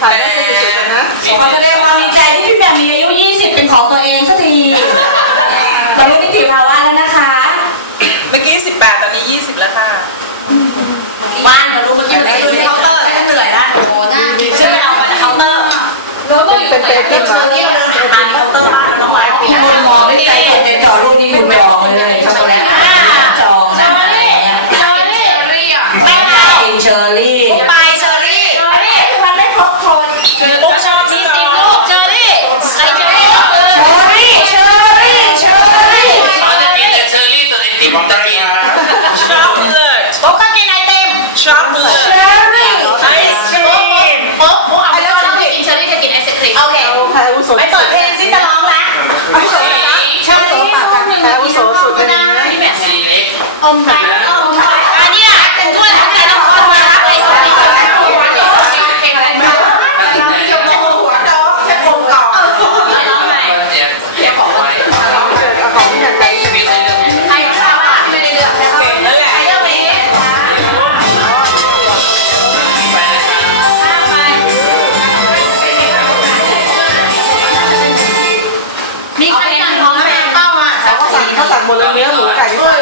ถ่ายน่าสุดๆนะขอแสดงความดีใจที่พี่แบมมีอายุ 20 เป็นของตัวเองสักทีบรรลุนิติภาวะแล้วนะคะ เมื่อกี้ 18 ตอนนี้ 20 แล้วค่ะ บ้านบรรลุเมื่อกี้มันคือเคาน์เตอร์เหนื่อยละโอ้โหน่เชื่อเรามาจากเคาน์เตอร์เป็นเป็นเป็น Like, 我的脸母感觉。